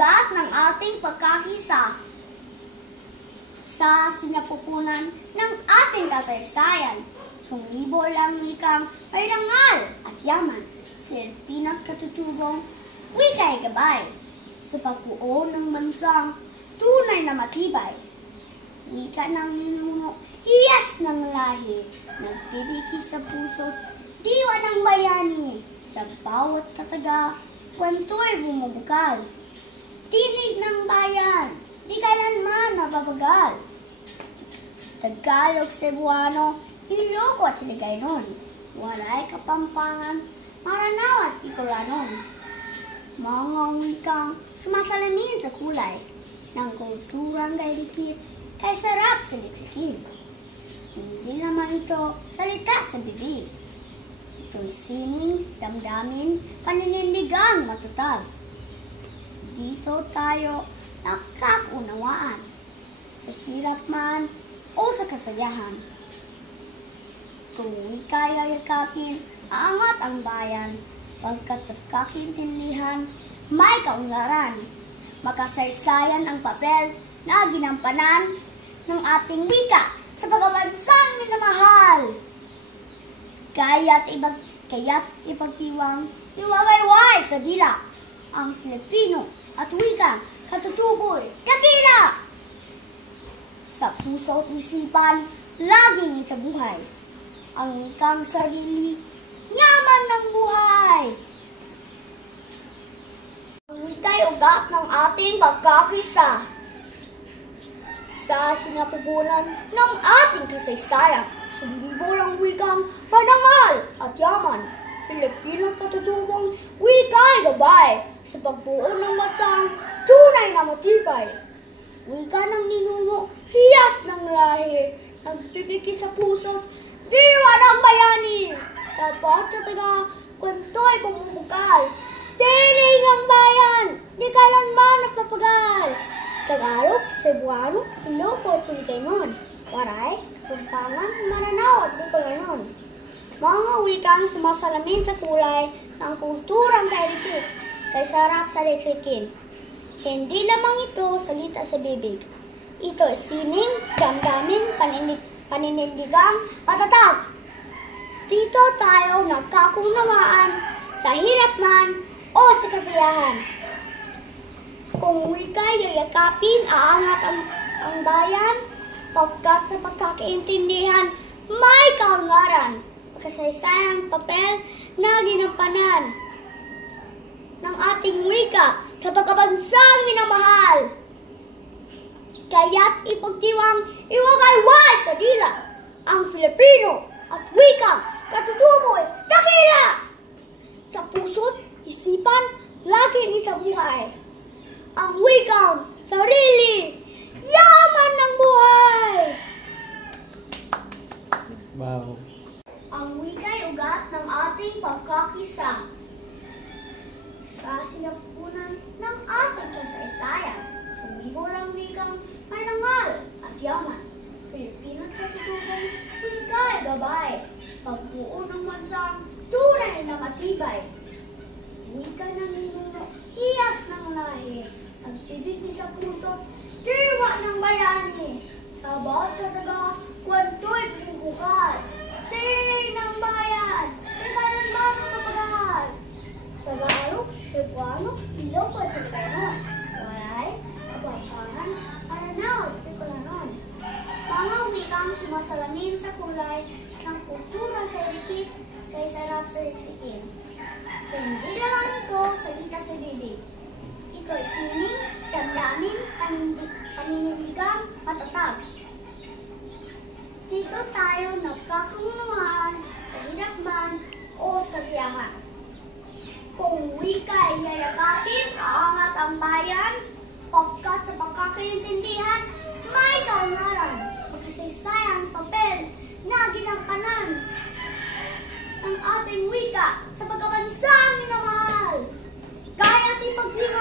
ugat ng ating pagkakisa sa sinapupunan ng ating kasaysayan. Sumibol ang wikang may rangal at yaman, Filipino't katutubong wika'y gabay sa pagbuo ng bansang tunay na matibay. Wika ng ninuno, hiyas ng lahi, nagbibigis sa puso't diwa ng bayani. Sa bawat kataga, kwento'y bumubukal. Tinig ng bayan, di kailanman nababagal. Tagalog, Cebuano, Ilocos at Hiligaynon, walay Kapampangan, Maranao at Bicolanon. Mga wikang sumasalamin sa kulay ng kulturang kay dikit, kay sarap sa liksikin. Hindi naman ito salita sa bibig. Ito'y sining, damdamin, paninindigang matatag. Dito tayo nakakunawaan, sa hirap man o sa kasayahan. Kung wika'y yayakapin, aangat ang bayan, pagkat sa kakintindihan, may kaunlaran. Makasaysayan ang papel na ginampanan ng ating wika sa pagbabansang minamahal. Kaya't ipagtiwang iwagayway sa dila ang Filipino at wika katutuboy dakila. Sa puso at isipan, laging isabuhay ang wikang sarili, yaman ng buhay. Ang wika'y ugat ng ating pagkakisa sa sinapupunan ng ating kasaysayan. Sumibol ang wikang panangal at yaman, Filipino katutubong wika'y gabay sa pagbuo ng bansang tunay na matibay. Wika ng ninuno, hiyas ng lahi, nagbibigis sa puso't diwa ng bayani. Sa bawat kataga, kwento'y bumubukal. Tinig ng bayan, di kailanman nagpapagal. Tagalog, Cebuano, Ilocos at Hiligaynon, waray Kapampangan, Maranao at Bicolanon. Mga wikang sumasalamin sa kulay ng kulturang kay dikit, kay sarap sa liksikin. Hindi lamang ito salita sa bibig. Ito ay sining, damdamin, paninindigang matatag. Dito tayo nagkakunawaan, sa hirap man o sa kasiyahan. Kung wika'y yayakapin, aangat ang bayan, pagkat sa pagkakaintindihan, may kaunlaran. Makasaysayang papel na ginampanan ng ating wika sa pagkabansang minamahal. Kaya't ipagtiwang iwagayway sa dila ang Filipino at wika katutuboy dakila. Sa puso't isipan, laging isabuhay ang wikang sarili, yaman ng buhay. Wow. Ang wika'y ugat ng ating pagkakisa sa sinapupunan ng ating kasaysayan. Sumibol ang wikang may rangal at yaman, Filipino't katutubong wika'y gabay sa pagbuo ng bansang tunay na matibay. Wika ng ninuno, hiyas ng lahi, nagbibigis sa puso, diwa ng bayani. Sa bawat kataga, kwento'y bubukal. Tinig ng bayan, di kailanman napapagal. Tagalog, Cebuano, Ilocos at Hiligaynon, waray Kapampangan, Maranao at Bicolanon. Mga wikang sumasalamin sa kulay ng kulturang kay dikit, kay sarap sa liksikin. Hindi lamang ito salita sa bibig. Ito ay sining, damdamin, paninindigang matatag. Dito tayo nagkakunawaan, sa hirap man o sa kasiyahan. Kung wika'y yayakapin, aangat ang bayan, pagkat sa pagkakaintindihan, may kaunlaran. Magkasaysayang papel na ginampanan ng ating wika sa pagkabansang minamahal. Kaya't ipagtiwang